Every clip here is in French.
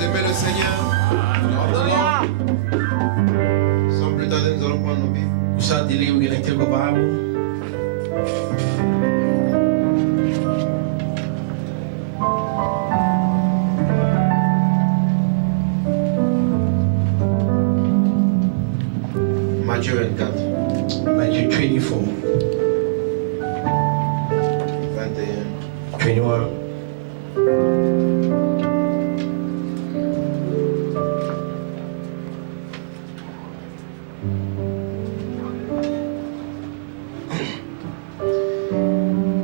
Vous aimez le Seigneur? Alléluia. Sans plus tarder, nous allons prendre nos Bibles. Without delay, we're going to take a Bible. Matthieu 24. Matthew 24, 21. 21.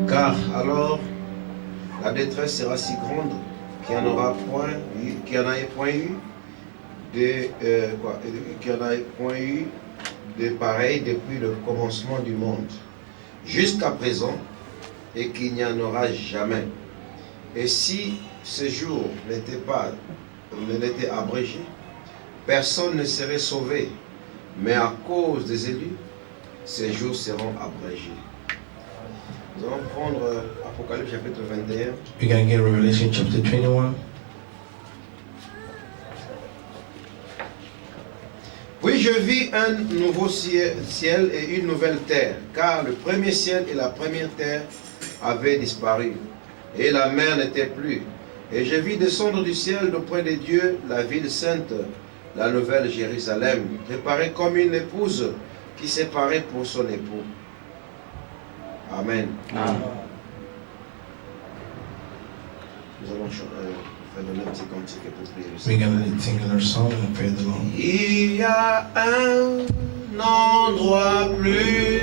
Car alors la détresse sera si grande qu'il n'y en aura point, qu'il n'y en ait point eu qu'il n'y en ait point eu de pareil depuis le commencement du monde jusqu'à présent, et qu'il n'y en aura jamais. Et si ce jour n'était abrégé, personne ne serait sauvé, mais à cause des élus, ces jours seront abrégés. Nous allons prendre Apocalypse chapitre 21. We're going to get Revelation chapter 21. Puis je vis un nouveau ciel et une nouvelle terre, car le premier ciel et la première terre avaient disparu, et la mer n'était plus. Et je vis descendre du ciel d'auprès de Dieu la ville sainte, la nouvelle Jérusalem, préparée comme une épouse qui s'est parée pour son époux. Amen. Nous allons faire donner un petit cantique pour prier le We're Seigneur. going to sing another song and pray the Lord. Il y a un endroit plus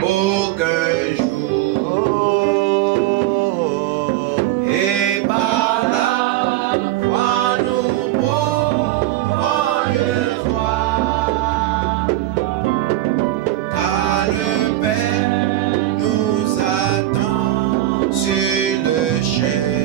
beau qu'un jour, et par la foi nous pouvons le voir, car le Père nous attend sur le chemin.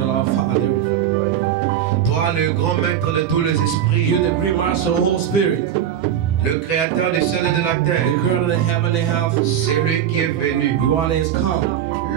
dear Lord Father. Toi, le grand maître de tous les esprits, You're the great master of the Holy Spirit, le créateur du ciel et de la the terre. creator of the heaven and earth. C'est lui qui est venu, The one is come,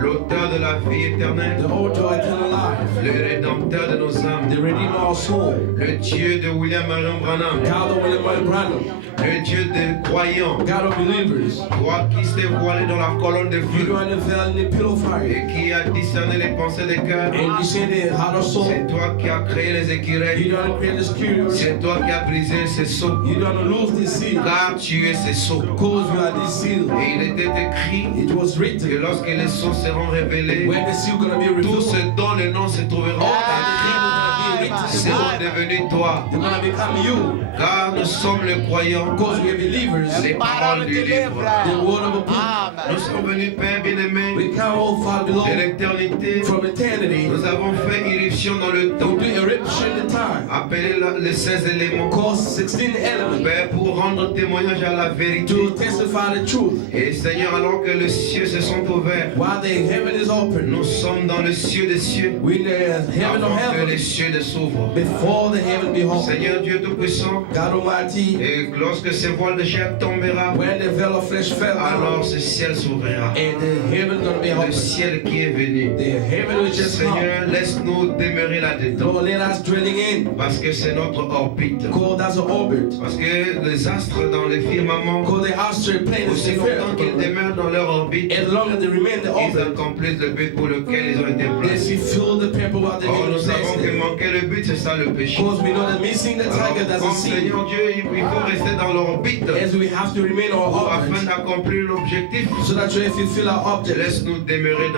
l'auteur de la vie éternelle, the author of eternal life, le rédempteur de nos âmes, the redeemer of our soul, le Dieu de William Marion Branham, God of William Marion Branham, le Dieu des croyants, God of believers. toi qui s'est voilé dans la colonne de You feu don't unveil in the pillow fire, et qui a discerné les pensées des cœurs. and you see the heart of soul. C'est toi qui as créé les écureuils, You don't create the spirits. c'est toi qui as brisé ces sceaux, You don't lose the seal, car tu es ces sceaux. because you are this seal. Et il était écrit It was que written, lorsque les sceaux seront révélés, when the seal gonna be tous revealed, ceux dont le nom se trouveront all that the name is gonna be seront written. devenus toi, They're gonna become you, car nous sommes les croyants, because we are believers. les paroles du livre. The word of a book. Nous sommes venus, Père bien-aimé, We come all far below de l'éternité. from eternity. Nous avons fait irruption dans le temps, We do eruption in time. appelé les 16 éléments, Cause 16 elements Père, pour rendre témoignage à la vérité. to testify the truth. Et Seigneur, alors que les cieux se sont ouverts, While the heaven is open, nous sommes dans le ciel des cieux, we in the heaven of avant que les heaven, cieux ne s'ouvrent. before the heaven be open. Seigneur Dieu Tout-Puissant, God Almighty, et lorsque ce voile de chair tombera, when the veil of flesh fell alors down, ce ciel s'ouvrira. and the heaven gonna be Le open. ciel qui est venu. The heaven which is come. Seigneur, laisse-nous demeurer là-dedans, Lord, let us dwelling in. parce que c'est notre orbite. Called as an orbit. Parce que les astres dans les firmaments, Called the astral plane is aussi the longtemps qu'ils first. demeurent dans leur orbite, As long as they remain in the ils orbit, accomplissent le but pour lequel ils ont été they placés. fulfill the purpose what they Or, need nous to savons que place. manquer le but, c'est ça le péché. Because we know that missing the target Alors, doesn't comme see. Seigneur Dieu, il faut rester dans l'orbite As we have to remain on afin orbit, d'accomplir l'objectif. so that we fulfill our object. Laisse-nous demeurer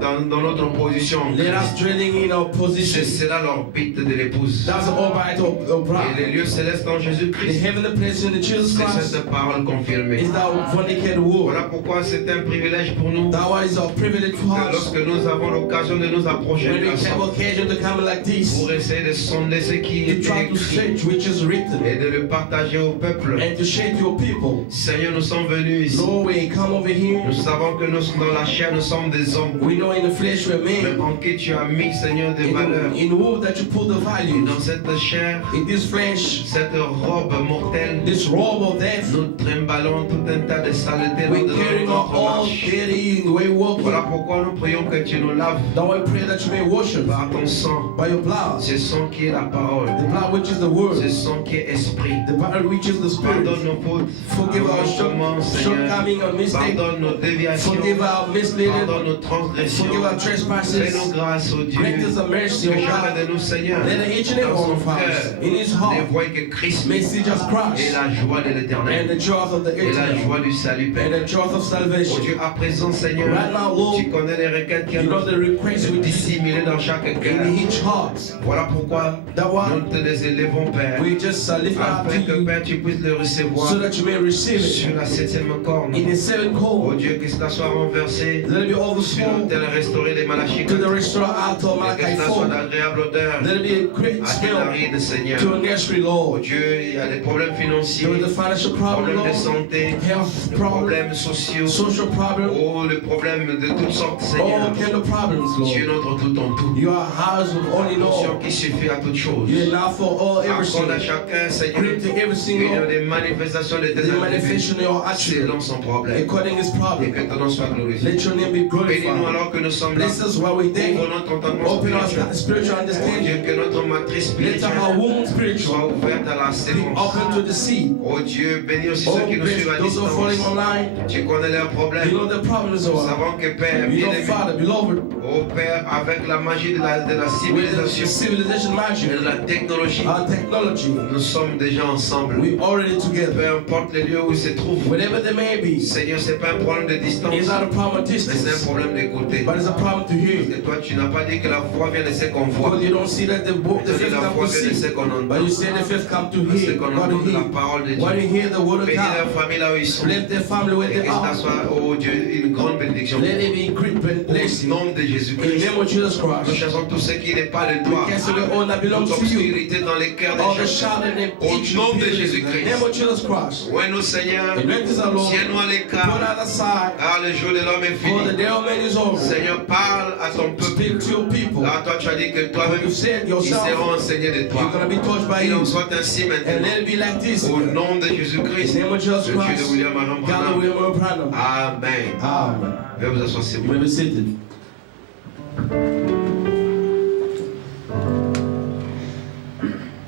dans notre position. Let us dwelling in our position. C'est là l'orbite de l'épouse. That's the orbit of Et bride. les lieux célestes en The Jésus-Christ, heavenly place in the Jesus c'est Christ cette parole confirmée. is that vindicated word. Voilà pourquoi c'est un privilège pour nous That why is our privilege for que us lorsque nous avons l'occasion de nous approcher when de we la have sorte occasion to come like this, pour essayer de sonder ce qui to est try to écrit search which is written et de le partager au peuple. and to shake your people. Seigneur, nous sommes venus ici. Lord, when you come over here, Nous savons que nous, dans la chair, nous sommes des hommes. we know in the flesh we're Mais men. en qui tu as mis, Seigneur, des valeurs. In whom that you put the values. Dans cette chair, In this flesh, cette robe mortelle, this robe of death, nous trimballons tout un tas de saletés we dans carrying on notre all marche. dirty in the way we walk. Voilà pourquoi nous prions que tu nous laves Now I pray that you may worship par ton sang. by your blood, Ce sang qui est la parole. the blood which is the Ce word, sang qui est esprit. the blood which is the spirit. Pardonne nos fautes. Forgive our Comment, Seigneur. shortcoming and mistake. Pardonne nos déviations. Forgive our misleading. Pardonne nos transgressions. Forgive our trespasses. Fais-nous grâce, au Dieu. Grant us a mercy, Que O chacun God. de nous, Seigneur, Let each and every dans one son of us, cœur, in his ne heart, voie que Christ may see just et Christ la joie de l'éternel. and the joy of the Et la eternal joie du salut, and Père. the joy of Oh salvation. Dieu, à présent, Seigneur, Right now, Lord, tu connais les requêtes qu'il y a you know the requests we did dissimulées dans chaque cœur. in each heart. Voilà pourquoi That nous one, te les élevons, Père, we just lift up afin to que, you Père, tu puisses les recevoir so that you may receive it sur la 7e corne. in the seven Oh cold. Dieu, que cela soit renversé Let it be sur overflow l'autel restauré des Malachie to the restaurant out of et que Malachi cela soit 4. d'agréable odeur Let it be a great à tes smell narines, Seigneur. to a nursery, Oh Lord. Dieu, il y a des problèmes financiers, There is a financial problem, problèmes de Lord, santé, health des problem, problèmes sociaux, social problem, oh, les problèmes de toutes sortes, Seigneur. all kind of problems, Tu es Lord. notre tout en tout. You are a house of all in Attention all. qui suffit à toutes choses. You're enough for all, Accorde à everything. chacun, Seigneur, Grant to every une single des manifestations de tes the attributs manifestation of your attribute selon son problème. according his Et problem. que ton nom soit glorifié. Let your name be Bénis-nous glorified. alors que nous sommes là. Bless us while we're Ouvre there. notre entendement Open our spirituel. spiritual Oh Dieu, understanding. que notre matrice Let spirituelle our womb spiritual soit ouverte à la be sémence. open to the seed. Oh Dieu, bénis aussi Oh, ceux qui nous bless suivent à those who are falling distance. online. Tu connais leurs You problèmes. know the problems Nous are. savons que Père, You know, bien-aimé, Father, beloved, oh Père, avec la magie de la with the civilisation civilization et magic, de la technologie, our technology, nous sommes déjà ensemble. we already together. Peu importe les lieux où ils se trouvent. Whatever they may be, Seigneur, c'est pas un problème de distance, it's not a problem of mais c'est un distance, problème d'écouter. but it's a problem to hear. Et toi, tu n'as pas dit que la foi vient de ce qu'on voit. Because you don't see that the Tu as dit fifth la come foi to vient de ce see, qu'on entend. but you say the fifth come to Parce hear, qu'on not to entend de la hear. parole de Dieu. When you hear the word of Bénis leur God, famille là où ils sont. let their family where Et they que ça are. soit, oh Dieu, une grande bénédiction. Let it be great Au blessing. nom de Jésus. In the Jésus-Christ. name of Jesus Nous Christ. chassons tout ce qui n'est pas de We toi. cancel all that belongs Toute to you. obscurité dans les cœurs All the des gens. shouting and Au hatred. nom de In the Jésus-Christ. name of Jesus Christ. Ouais, nous Seigneur, And let us alone. tiens-nous à Put l'écart. out aside. Car le jour de l'homme est For the fini. day of man is over. Seigneur, parle à ton peuple. Speak to your people. Car toi, tu as dit que But toi-même, you said ils yourself, seront enseignés de toi. you're going to be touched by Qu'il en you. soit ainsi And maintenant. let it be like this. Au In nom de the Jésus-Christ, name of le Jesus Dieu de Christ. William Aram God Branham. will Branham. Amen. Amen. Veuillez vous asseoir, s'il You vous may plaît. be seated.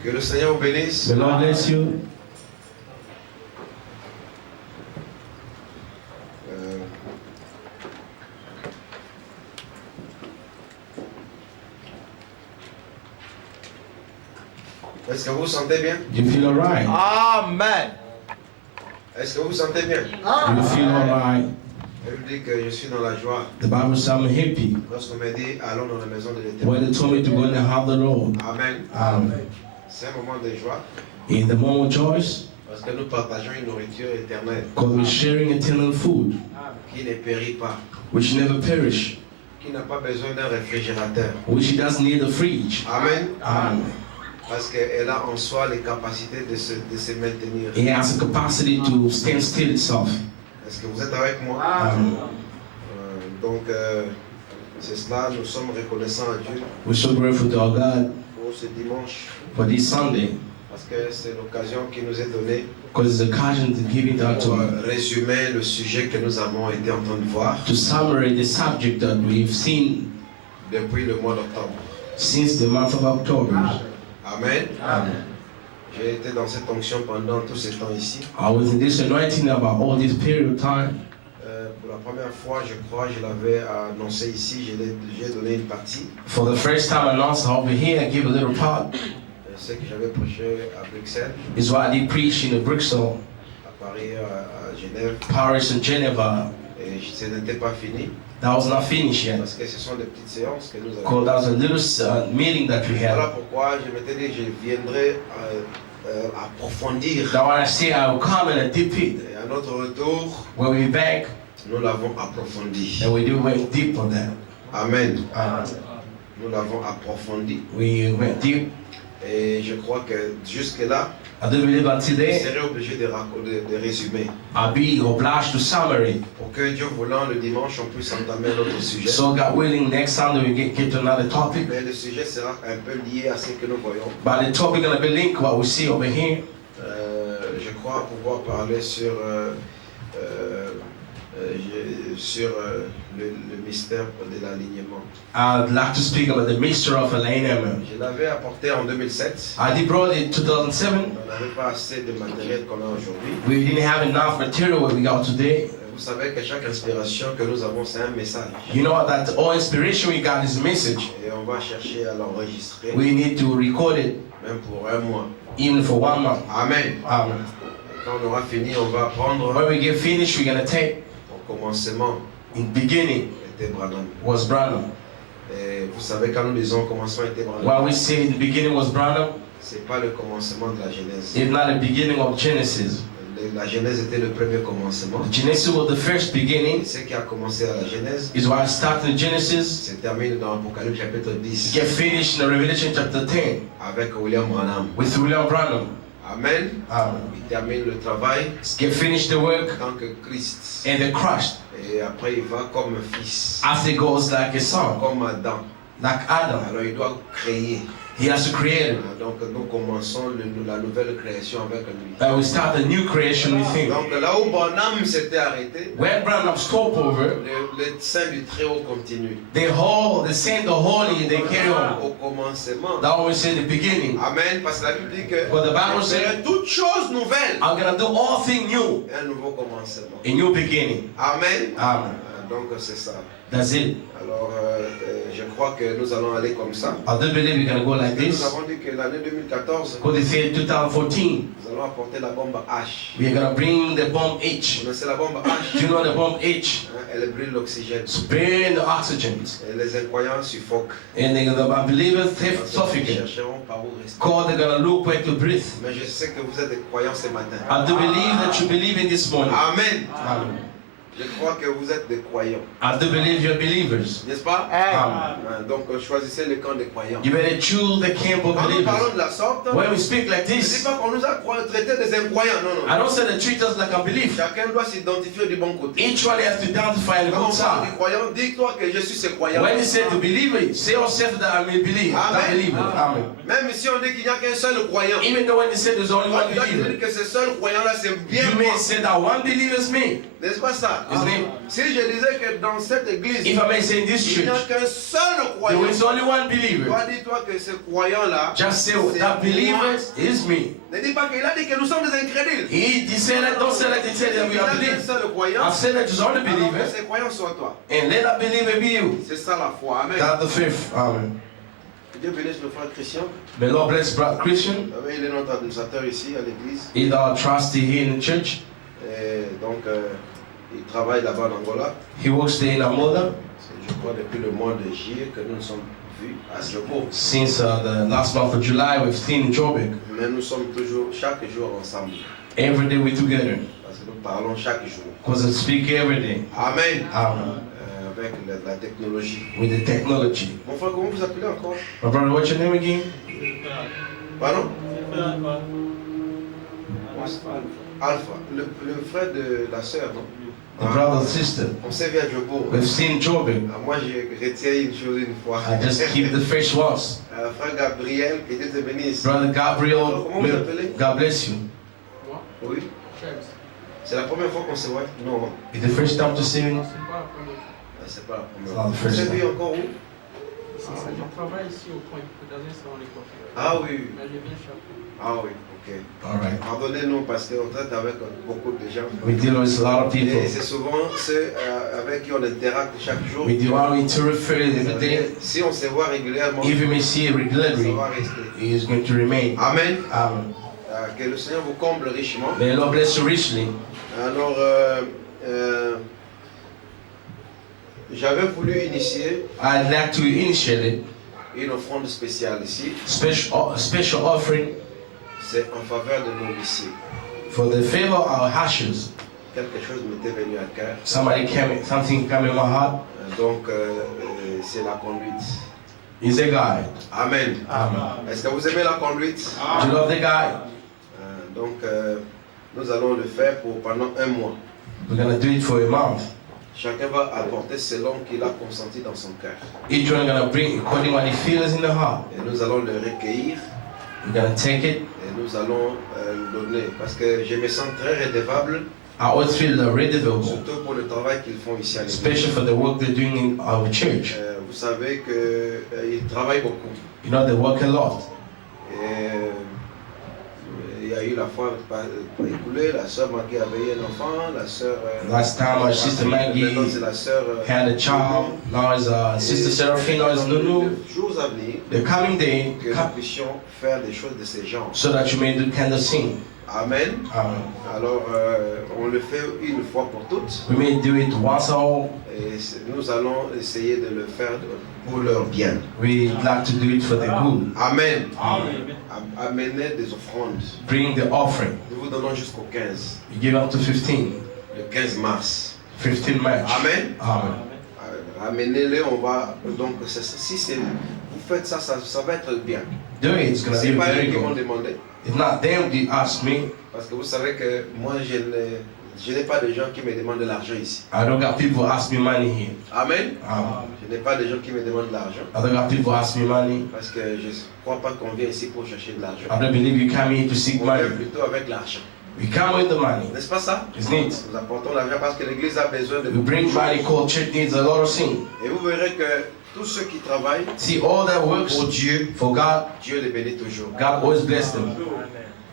Que le Seigneur vous bénisse. The Lord bless you. Euh, Est-ce que vous vous sentez bien? Do you feel alright? Amen. Est-ce que vous vous sentez bien? Do you feel alright? Je vous dis que je suis dans la joie. The Bible says I'm happy. Lorsqu'on m'a dit allons dans la maison de When l'Éternel. they told me to go in the house of the Lord. Amen. Amen. C'est un moment de joie In the moment of choice, parce que nous partageons une nourriture éternelle because we're sharing eternal food, qui ne périt pas, which never perish, qui n'a pas besoin d'un réfrigérateur. which doesn't need a fridge. Amen. Amen. Parce qu'elle a en soi les capacités de se maintenir. It has a capacity to stand still itself. Est-ce que vous êtes avec moi? Amen. Donc, c'est cela, nous sommes reconnaissants à Dieu We're so grateful to our God pour ce dimanche, for this Sunday, parce que c'est l'occasion qui nous est donnée because it's occasion to give it out pour to résumer le sujet que nous avons été en train de voir summarize the subject that we've seen depuis le mois d'octobre. since the month of October. Amen. Amen. J'ai été dans cette onction pendant tout ce temps ici. I was in this anointing about all this period of time. Pour la première fois, je crois, je l'avais annoncé ici, j'ai donné une partie. For the first time announced over here, I give a little part. Ce que j'avais prêché à Bruxelles, Is what I did preach in the Bruxelles, à Paris, à Genève, Paris, and Geneva. et ce n'était pas fini, That was not finished yet. parce que ce sont des petites séances que nous Because avons. that was a little meeting that we Voilà had. pourquoi je m'étais dit que je viendrai approfondir. That when I say I will come and deep it, Et à notre retour, when we back, nous l'avons approfondi. and we do went deep on that. Amen. Uh, Nous l'avons approfondi. we went deep. Et je crois que jusque-là, I do believe that je today serai obligé de résumer. I'll be obliged to summary. Pour que Dieu voulant, le dimanche, on puisse entamer notre sujet. So God willing, next Sunday we get to another topic. Mais le sujet sera un peu lié à ce que nous voyons. But the topic gonna be linked what we see over here. Je crois pouvoir parler sur le mystère de l'alignement. I'd like to speak about the mystery of alignment. Je l'avais apporté en 2007. I did brought it in 2007. On n'avait pas assez de matériel qu'on a aujourd'hui. We didn't have enough material what we got today. Vous savez que chaque inspiration que nous avons, c'est un message. You know that all inspiration we got is a message. Et on va chercher à l'enregistrer, We need to record it même pour un mois. even for 1 month. Amen. Amen. Et quand on aura fini, on va prendre When we get finished, we're gonna take au commencement in beginning était Branham. was Branham. Et vous savez, quand nous disons au commencement était Branham, When we say in the beginning was Branham, c'est pas le commencement de la Genèse. it's not the beginning of Genesis. La Genèse était le premier commencement. Genesis was the first Et beginning. ce qui a commencé à la Genèse Is why it started in Genesis. se termine dans Apocalypse chapitre 10 Get finished in the Revelation chapter 10 avec William Branham. with William Branham. Amen. Amen. Il termine le travail Get finished the work en tant que Christ. and the crushed. Et après, il va comme fils, After it goes like a son, comme Adam. like Adam. Alors, il doit créer. He has to create it. Donc, nous commençons la nouvelle création avec lui. And we start a new creation with him. Donc, là où Branham s'était arrêté, When Branham stopped over, le Saint du Très-Haut continue. the saint, the holy, they carry on. Au commencement. That always say the beginning. Amen. Parce que la Bible dit que But the Bible je says, ferai toutes choses nouvelles. I'm gonna do all things new. Un nouveau commencement. A new beginning. Amen. Amen. Donc, c'est ça. That's it. Alors, je crois que nous allons aller comme ça. I do believe we're gonna go like Nous this. avons dit que l'année 2014, Because they say 2014, nous allons apporter la bombe H. we're gonna bring the bomb Vous H. connaissez la bombe H? Do you know the bomb H? Hein, elle brûle l'oxygène. Burn the oxygen. Et les incroyants suffoquent. And the unbelievers Parce qu'ils suffocate. chercheront par où rester. God, they're gonna look where to breathe. Mais je sais que vous êtes des croyants ce matin. I do believe that you believe in this morning. Amen. Amen. Je crois que vous êtes des croyants, I do believe you're believers. n'est-ce pas? Amen. Donc choisissez le camp des croyants. You better choose the camp of Quand nous parlons believers. de la sorte, When we speak like je ne dis this, pas qu'on nous a traités des incroyants, non, I non. don't say they treat us like unbelief. Chacun doit s'identifier du bon côté. Each one has to identify the Quand good on parle du side. croyant, dis-toi que je suis ce croyant. When you say to believe it, say yourself that I may believe. That Amen. believer. Amen. Même si on dit qu'il n'y a qu'un seul croyant, Even though when you say there's only on one dit believer, que ce seul croyant-là, c'est bien you moi. may say that one believer is me. N'est-ce pas ça? Isn't it? Si je disais que dans cette église, If I may say in this il n'y a church, qu'un seul there croyant, is only one believer. toi dis-toi que ce croyant-là, Just say c'est that believer moi. is me. Ne dis pas qu'il a dit que nous sommes des incrédules. He said that, don't say that he said that we Il are a qu'un believers. seul croyant, I've said that there's only alors que believers, ces croyants soient toi. and let that believer be you. C'est ça la foi. Amen. That's the faith. Amen. Que Dieu bénisse le frère Christian. May Lord bless Brother Christian. Vous savez, il est notre administrateur ici à l'église. He's our trustee here in the church. Et donc, il travaille là-bas en Angola. He works there in Amoda C'est, je crois, depuis le mois de juillet que nous nous sommes vus à Jobo. since the last month of July. We've seen Joburg. Mais nous sommes toujours, chaque jour ensemble. Every day we're together Parce que nous parlons chaque jour. because I speak every day. Amen. Amen. Avec la technologie. With the technology. Mon frère, comment vous appelez encore? My brother, what's your name again? Pardon? Alpha. Le frère de la sœur, non? The brother and sister. On s'est vu à Jobo. We've seen Joburg. Moi, je retiens une chose une fois. I just keep the face once. Frère Gabriel, que Dieu te bénisse. Brother Gabriel, Comment vous appelez? God bless you. Oui. C'est la première fois qu'on se voit? Non. It's the first time to see me. C'est pas la It's première not fois. the On first s'est vu time. encore où? Je travaille ici au point de dernier salon des coiffures. Ah oui. Mais je viens chaque Ah oui, ok. All right. Pardonnez-nous parce qu'on traite avec beaucoup de gens. We deal with a lot of people. Et c'est souvent ceux avec qui on interacte chaque jour. We do want to refer every day. Si on se voit régulièrement, If you may see it ça regularly, va rester. he is going to remain. Amen. Amen. Que le Seigneur vous comble richement. May the Lord bless you richly. Alors, j'avais voulu initier I'd like to initiate une offrande spéciale ici. a special offering C'est en faveur de nos lycées. for the favor of our ashes. Quelque chose m'était venu à cœur. Something came in my heart. Donc, c'est la conduite. He's a guide. Amen. Amen. Est-ce que vous aimez la conduite? Do you love the guide? Donc, nous allons le faire pour pendant un mois. We're going to do it for a month. Chacun va apporter selon qu'il a consenti dans son cœur. Each one going to bring according what he feels in the heart. Et nous allons le recueillir We're going to take it. et nous allons le donner. Parce que je me sens très redevable, I always feel redevable, surtout pour le travail qu'ils font ici à l'église. especially for the work they're doing in our church. Vous savez qu'ils travaillent beaucoup. You know, they work a lot. Et il y a eu la fois écoulée, la sœur Maggie avait eu un enfant, la sœur... Last time our sister Maggie maintenant c'est la sœur... had a child. Now is Sister Seraphina is Nunu. Les jours à venir, The coming day, que nous puissions faire des choses de ce genre. so that you may do kind of sing. Amen. Amen. Alors, on le fait une fois pour toutes. We may do it once all. Et nous allons essayer de le faire pour leur bien. We'd like to do it for the good. Amen. Amenez des offrandes. Bring the offering. Nous vous donnons jusqu'au 15. You give up to 15. Le 15 mars. 15 March. Amen. Amen. Amenez-les, on va... Donc, si vous faites ça, ça va être bien. Do it. It's going to C'est be pas eux very qui m'ont good. demandé. If not them, they ask me. Parce que vous savez que moi, je n'ai pas de gens qui me demandent de l'argent ici. I don't got people ask me money here. Amen. Amen. Je n'ai pas de gens qui me demandent de l'argent. I don't got people ask me money. Parce que je ne crois pas qu'on vient ici pour chercher de l'argent. I don't believe you come here to seek On vient money. plutôt avec l'argent. We come with the money. N'est-ce pas ça? It's neat. Nous apportons l'argent parce que l'Église a besoin de We beaucoup bring de money choses. called church needs a lot of things. Et vous verrez que tous ceux qui travaillent See, all that works pour Dieu, for God, Dieu les bénit toujours. God always bless them.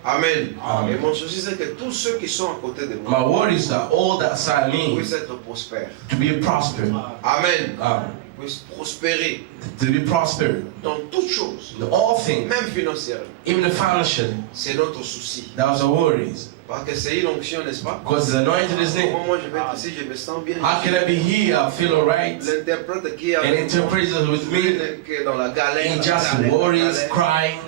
Amen. Amen. Et mon souci, c'est que tous ceux qui sont à côté de My moi word is that all that side me puissent être prospères. to be prosper. Amen. Amen. Puissent prospérer To be prosper. dans toutes choses, In all things, même financièrement. even financially, C'est notre souci. that's our worries. Parce que c'est une onction, n'est-ce pas? Because the anointed is Au name. moment où je vais être ici, je me sens bien. How can I be here? I feel alright. L'interprète qui est And avec moi, interpreters with me, qui est dans la galère, he la just galère, la worries, galère. crying.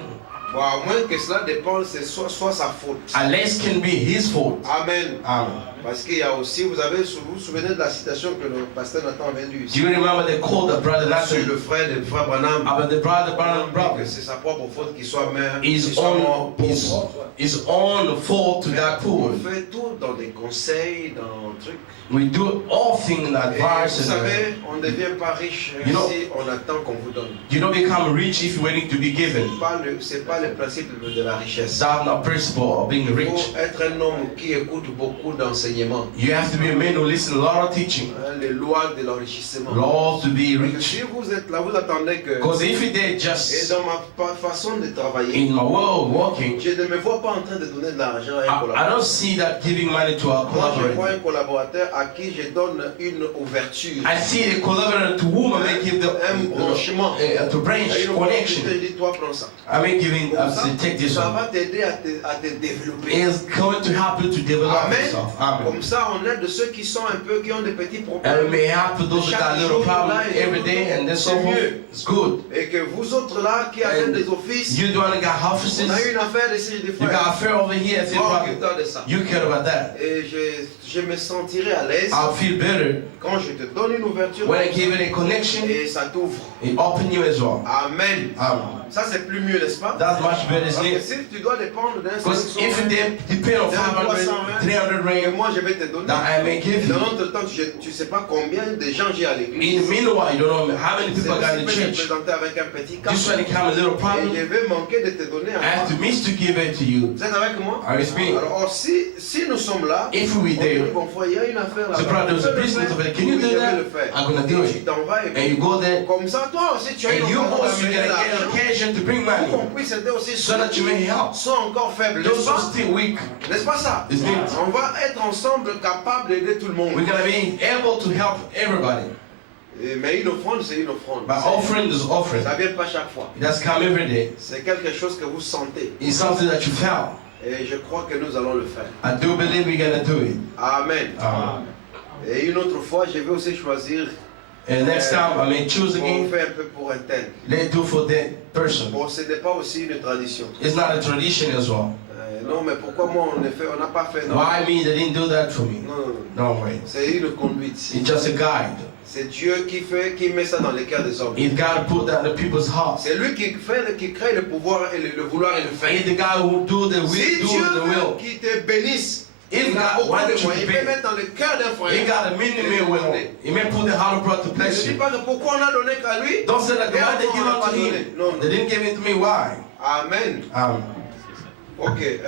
Bon, à moins que cela dépende, c'est soit sa faute. Unless can be his fault. Amen. Amen. Parce qu'il y a aussi, vous vous souvenez de la citation que le pasteur Nathan avait lue Do ici. you remember the quote of Brother Sur Nathan le frère Branham. about the brother Branham Que brother? c'est sa propre faute qu'il soit mort, His own, his own fault to that poor. On fait tout dans des conseils, dans un truc. We do all things in Et advice. vous And, savez, on ne devient pas riche You know- si on attend qu'on vous donne. you don't become rich if you're waiting to be given. C'est pas le principe de la richesse. That's not principle of being Il rich. faut être un homme qui écoute beaucoup d'enseignements. You have to be a man who listens a lot of teaching. Hein, les lois de l'enrichissement. Laws to be Parce que rich. si vous êtes là, vous attendez que... Because if you did Et just dans ma façon de travailler, in my world walking, je ne me vois pas en train de donner de l'argent à un I collaborateur. don't see that giving money to a Moi, je vois collaborator. un collaborateur à qui je donne une ouverture, I see the collaborator to whom I may give un branchement. to branch Et une connection. opportunité, je dis, toi, prends ça. I may giving Comme say take this ça one. va t'aider à te développer. It's going to help you to develop Amen. yourself. Amen. Comme ça, on aide de ceux qui sont un peu, qui ont des petits And problèmes. we may help to those that got little problems every day, and then so forth. It's good. Et que vous autres là, qui avez And des offices, You don't got offices. on a une affaire ici, des You fois. got a fair over here. I say, Moi, brother, occupe-toi de ça. you care about that. Et je me sentirai à l'aise I'll feel better quand je te donne une ouverture when I give it a connection. et ça t'ouvre. It open you as well. Amen. Amen. Ça c'est plus mieux, n'est-ce pas? That's much better, Parce isn't que it? si tu dois dépendre d'un Because 500, if they depend on 500, 300 et rand moi je vais te donner. that I may give Dans you, l'autre temps, tu ne sais pas combien de gens j'ai à in l'église. the meanwhile, you don't know how many C'est people got in possible de church. te présenter avec un petit cas. Just when it comes a little Et problem, je vais manquer de te donner I have à to toi. miss to give it to you. Vous êtes avec moi? Are you speaking? Alors si nous sommes là, If on we dit, there, bon frère, il y a une affaire là. the brother, there's a business over there. Can you Oui, je do vais that? le faire. I'm gonna do Et tu it. t'en vas et And you go there, comme ça, toi aussi tu as une and you occasion also d'amener get l'argent an occasion to bring pour qu'on money puisse aider aussi so ceux that you may qui help sont encore faibles. those N'est-ce who are pas? still weak. N'est-ce pas ça? Isn't it? On va être ensemble capables d'aider tout le monde. We're gonna be able to help everybody. Mais une offrande, c'est une offrande. But offering is offering. Ça ne vient pas chaque fois. It does come every day. C'est quelque chose que vous sentez. It's something that you felt. Et je crois que nous allons le faire. I do believe we're gonna do it. Amen. Et une autre fois, je vais aussi choisir And next time I may choose pour again. faire un peu pour un tel. Let's do for that person. Bon, ce n'est pas aussi une tradition. It's not a tradition as well. Non, mais pourquoi moi on n'a pas fait? Non, Why me? They didn't do that for me. non, non. No way. C'est une conduite. It's just a guide. C'est Dieu qui met ça dans les cœurs des hommes. It's God put that in the people's hearts. C'est lui qui crée le pouvoir et le vouloir et le faire. He's the guy who do the will, Si do Dieu the veut will. qu'il te bénisse, If il a God beaucoup wants de to moyens. Il be- peut mettre dans le cœur d'un He foyer. got a minimum will. He may put the heart of God to Je bless ne dis you. pas que pourquoi on a donné qu'à lui. Don't say that the Et one they encore, give on n'a unto pas donné. him. Non, They non. didn't give it to me. Why? Amen. Ok.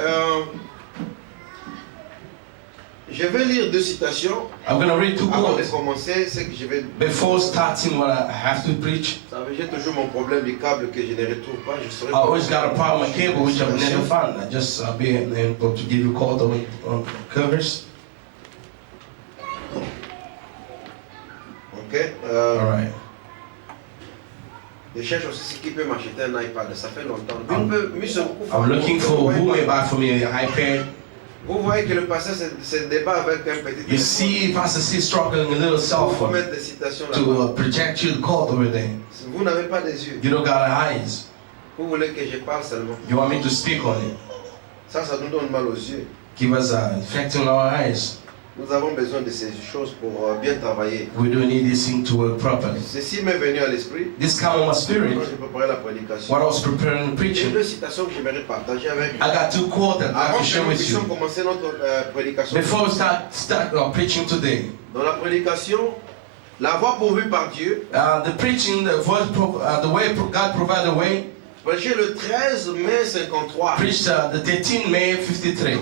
Je vais lire deux citations I'm gonna read two avant de quotes commencer. C'est que je vais. before starting what I have to preach. Vous savez, j'ai toujours mon problème du câble que je ne retrouve pas. Je saurais I always got a problem with cable which I've never Citation. found. I just be able to give you quote on covers. Ok. Alright. Je cherche aussi ce qui peut m'acheter un iPad. Ça fait longtemps. I'm looking for who may buy for me an iPad. Vous voyez que le pasteur se débat avec un petit You téléphone. see Pastor C struggling a little cell Il faut phone mettre des citations to là-bas. project you the quote over there. Vous n'avez pas des yeux. You don't got eyes. Vous voulez que je parle seulement. You want me to speak on it? Ça nous donne mal aux yeux. Give us affecting our eyes. Nous avons besoin de ces choses pour bien travailler. We do need this thing to work properly. Ceci m'est venu à l'esprit This come on my spirit quand je préparais la prédication. when I was preparing the J'ai preaching. deux citations que j'aimerais partager avec vous. I got two quotes that I Avant can que share nous with puissions you. commencer notre prédication. Before we start our preaching today, Dans la prédication, la voie pourvue par Dieu, the preaching, the voice, the way God provided the way, prêché le 13 mai 53, preached the 13 May 53,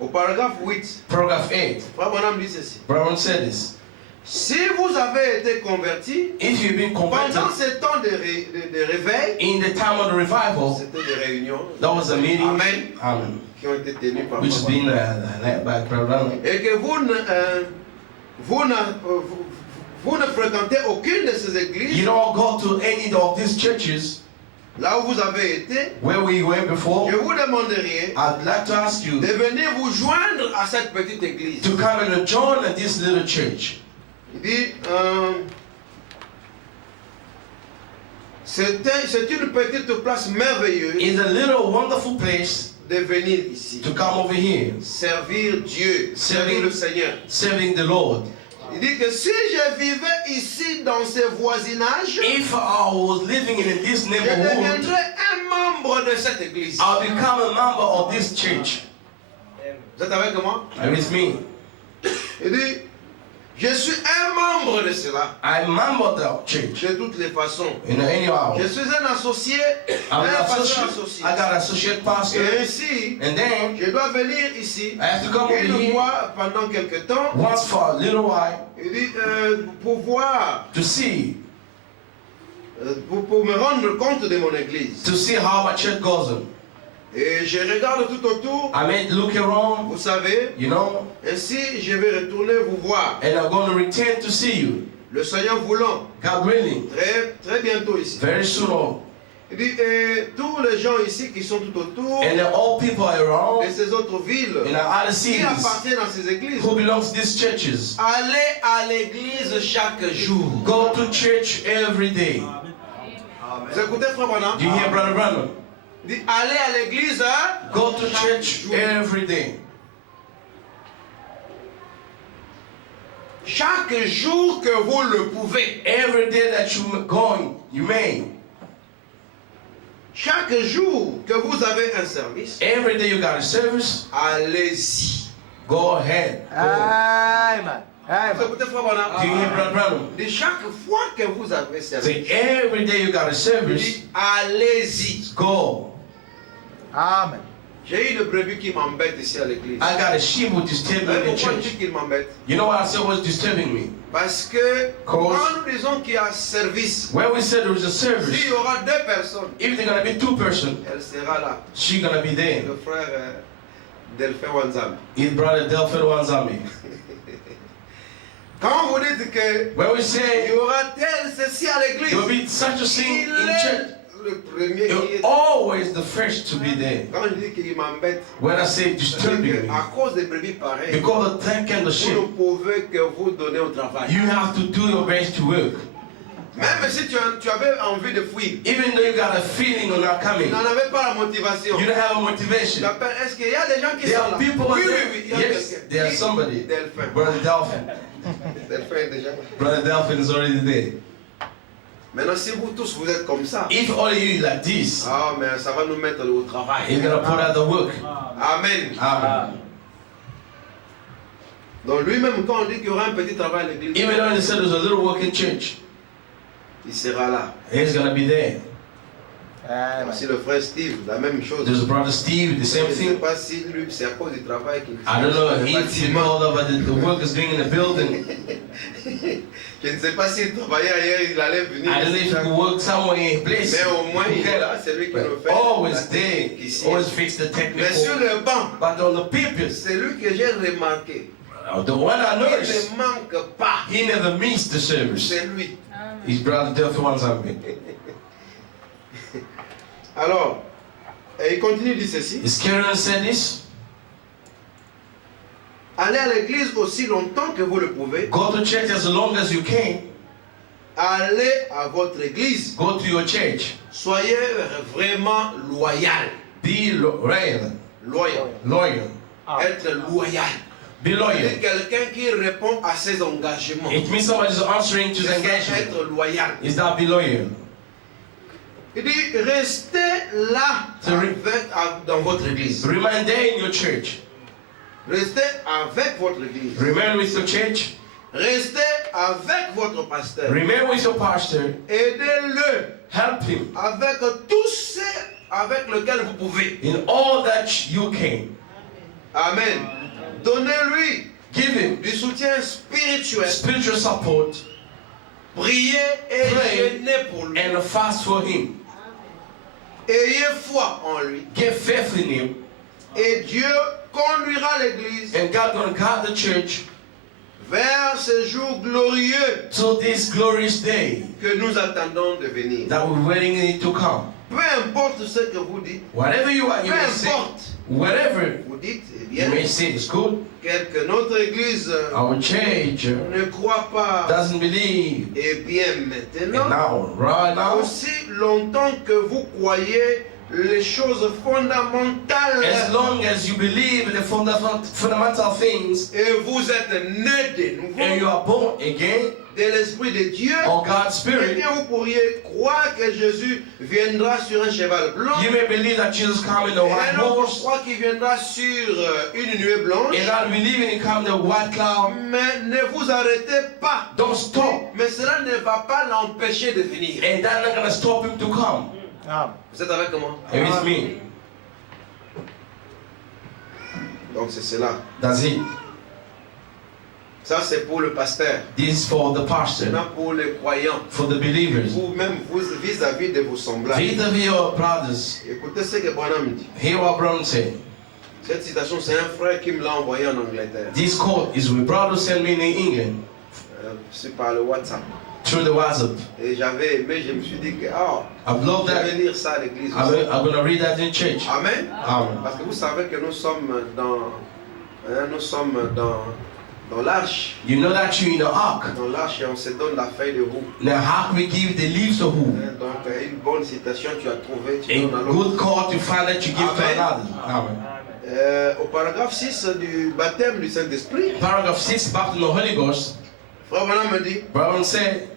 au paragraphe 8. paragraph 8. Frère Branham dit ceci. Brown said this: Si vous avez été convertis, if you've been converted pendant ces temps de réveil, in the time of the revival, c'était des réunions that was a meeting, Amen. amen, qui ont été tenues par which has Frère been Branham. led by Brother Branham. Et que vous ne fréquentez aucune de ces églises, You don't go to any of these churches là où vous avez été, where we went before. je vous demanderai I'd like to ask you de venir vous joindre à cette petite église. to come and join this little church. Il dit, C'est une petite place merveilleuse It's a little wonderful place de venir ici. to come over here, Servir Dieu, servir le Seigneur. serving the Lord. Il dit que si je vivais ici dans ce voisinage, If I was living in this je neighborhood, deviendrais un membre de cette église. I'll become a member of this church. Vous êtes avec moi? Are you with me? Il dit, je suis un membre de cela. I'm a member of the church. De toutes les façons. Anyhow, Je suis un associé, I'm un an pasteur associate. associé. I got associate pastor. Et ainsi, And then je dois venir ici I have to come over une here fois pendant quelque temps. once for a little while Il dit, pour voir, to see pour me rendre compte de mon église. how my church goes on. Et je regarde tout autour, I may look around, vous savez, you know, ainsi je vais retourner vous voir. and I'm going to return to see you. Le Seigneur voulant, God willing, très bientôt ici. very soon. Il dit, tous les gens ici qui sont tout autour And then all people de around ces autres villes in our other qui cities appartiennent à ces églises, who belong to these churches allez à l'église chaque jour. go to church every day. Vous écoutez, frère Branham? Do you hear, Brother Branham? Il dit, allez à l'église, hein? Go to church every day. Chaque jour que vous le pouvez. Every day that you going, you may. Chaque jour que vous avez un service, Every day you got a service, allez-y. go ahead. Go. Amen. Vous Amen. écoutez, frère Branham? Do you hear, Brother Branham? De chaque fois que vous avez service, Say every day you got a il service, dit, allez-y. go. Amen. J'ai une brebis qui m'embête ici à l'église. I got a sheep which is Vous disturbing savez me in the pourquoi je church. dis qu'il m'embête? You know what I said was disturbing me? Parce que Cause- quand nous disons qu'il y a service, When we said there was a s'il service, y aura deux personnes, if they're gonna be two person, elle sera là. she gonna be there. Le frère Delphin Wanzam. His brother Delphine Wanzami. Quand vous dites que When we il say y aura tel ceci à l'église, there will be such a thing il in church, est le premier qui you're est. always the first to be there. Quand je dis qu'il m'embête, When I say c'est disturbing me, à cause des brebis pareilles, because of that kind of vous shit, ne pouvez que vous donner au travail. you have to do your best to work. Même si tu avais envie de fuir, Even though you got a feeling of not tu coming, n'en avais pas la motivation. you don't have a Tu motivation. appelles, est-ce qu'il y a des gens qui There sont are là? people Oui, there. oui, oui, il y a Yes, quelqu'un. there's somebody. Delphin. Brother Delphine. Delphin est déjà. Brother Delphine is already there. Maintenant, si vous tous vous êtes comme ça, If all of you like this, ah, mais ça va nous mettre au travail. he's gonna put out the work. Amen. Amen. Donc lui-même, quand on dit qu'il y aura un petit travail à l'église, Even though they said there's a little work in church, il sera là. he's gonna be there. Amen. Aussi le frère Steve, la même chose. There's brother Steve, the Je same ne sais thing. pas si lui, c'est à cause du travail qu'il I don't know, le he's bâtiment. involved about the work is doing in the building. Je ne sais pas s'il travaillait ailleurs, il allait venir. I don't know if he could work somewhere in a place. Mais au moins, il est là, c'est lui qui nous But fait. always la there, technique ici. always fix the Mais sur technical. le banc, But on the pulpit, c'est lui que j'ai remarqué. the one I Il noticed, ne manque pas. he never missed the service. C'est lui. His brother Delphine Wanzami. Alors, et il continue de dire ceci. Is Karen said this? Allez à l'église aussi longtemps que vous le pouvez. Go to church as long as you can. Allez à votre église. Go to your church. Soyez vraiment loyal. Be loyal. Loyal. Être loyal. Be C'est loyal. quelqu'un qui répond à ses engagements. It means somebody is answering to the engagement. Être loyal. Is that be loyal? Il dit, restez là dans votre église. Remain there in your church. Restez avec votre église. Remain with your church. Restez avec votre pasteur. Remain with your pastor. Aidez-le Help him avec tous ceux avec lesquels vous pouvez. in all that you can. Amen. Donnez-lui Give him du soutien spirituel. spiritual support Priez et Pray jeûnez pour lui. and fast for him. Ayez foi en lui. Get faith in him, Et Dieu conduira l'église and God gonna guide the church vers ce jour glorieux to this glorious day que nous attendons de venir. that we're waiting it to come. peu importe ce que vous dites, Whatever you are, peu you may say, importe, whatever vous dites, eh you bien, may say is good. que notre église Our church ne croit pas, doesn't believe. eh bien, And maintenant, now, right now, aussi longtemps que vous croyez les choses fondamentales as long as you believe in the fundamental things et vous êtes né de and you nouveau are born again de l'Esprit de Dieu, of God's eh Spirit, bien, vous pourriez croire que Jésus viendra sur un cheval blanc. you may believe that Jesus come in the Et white un autre horse, croit qu'il viendra sur une nuée blanche. and not believing he come in the white cloud. Mais ne vous arrêtez pas. Don't stop, Mais cela ne va pas l'empêcher de venir. and that's not gonna stop him to come. Amen. Vous êtes avec moi? And with me, Donc c'est cela. that's it. Ça c'est pour le pasteur. This is for the pastor, Maintenant pour les croyants. for the believers, Vous-même, vous vis-à-vis de vos semblables. vis-à-vis your brothers. Écoutez ce que Branham dit. Hear what Brown said. Cette citation, c'est un frère qui me l'a envoyé en Angleterre. This quote is with brother sent me in England C'est par le WhatsApp. through the WhatsApp. Et j'avais aimé, je me suis dit que I love je that. vais lire ça à l'église. I'm gonna read that in church. Amen. Amen. Parce que vous savez que nous sommes dans l'arche. You know that you're in the ark. Dans l'arche, et on se donne la feuille de roue. Now, how can we give the leaves of who? Donc, une bonne citation, tu as trouvé, tu A donnes à l'autre. good call to find that you give to Amen. another. Amen. Au paragraphe 6 du baptême du Saint-Esprit, Paragraph 6, baptism of the Holy Ghost. Frère Branham me dit, Brown said,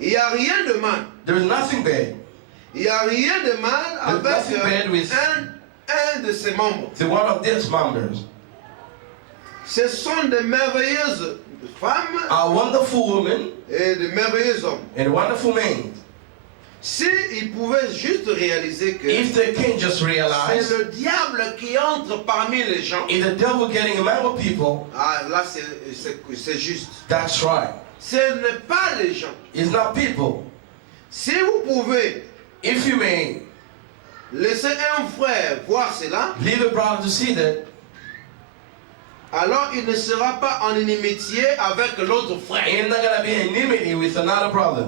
il n'y a rien de mal. there's nothing bad. Il n'y a rien de mal avec nothing bad with- un de ses membres. The one of these members, Ce sont de merveilleuses femmes a wonderful woman et de merveilleux hommes. and wonderful men. S'ils pouvaient juste réaliser que If they can just c'est realize, le diable qui entre parmi les gens, if the devil getting among the people, ah là c'est juste. that's right. Ce n'est pas les gens. It's not people. Si vous pouvez If you may laisser un frère voir cela, leave a brother to see that, alors il ne sera pas en inimitié avec l'autre frère. he's not gonna be in enmity with another brother.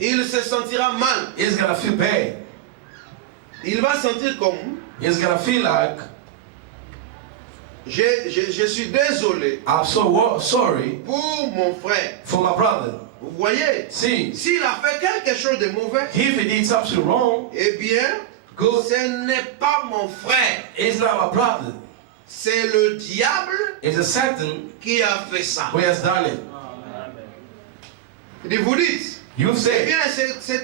Il se sentira mal. He's gonna feel bad. Il va sentir comme, He's gonna feel like, je suis désolé I'm so sorry pour mon frère. for my brother. Vous voyez, See, s'il a fait quelque chose de mauvais, if he did something wrong, eh bien, good. ce n'est pas mon frère. It's not my brother. C'est le diable It's a Satan qui a fait ça. who has done it. Et vous dites, You eh say, bien,